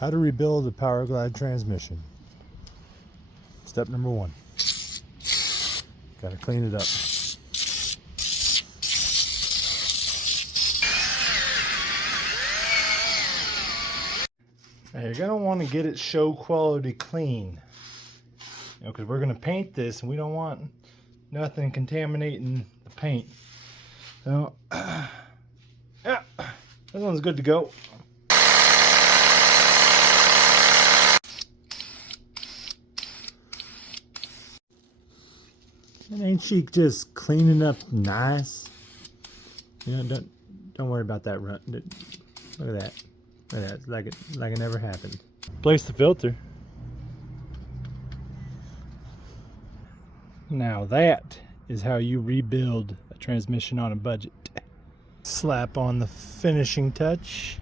How to rebuild a Powerglide transmission. Step number 1. Gotta clean it up. Now you're gonna want to get it show quality clean. You know, because we're gonna paint this and we don't want nothing contaminating the paint. So, yeah, this one's good to go. And ain't she just cleaning up nice? You know, don't worry about that run. Look at that. Look at that. It's like it never happened. Place the filter. Now that is how you rebuild a transmission on a budget. Slap on the finishing touch.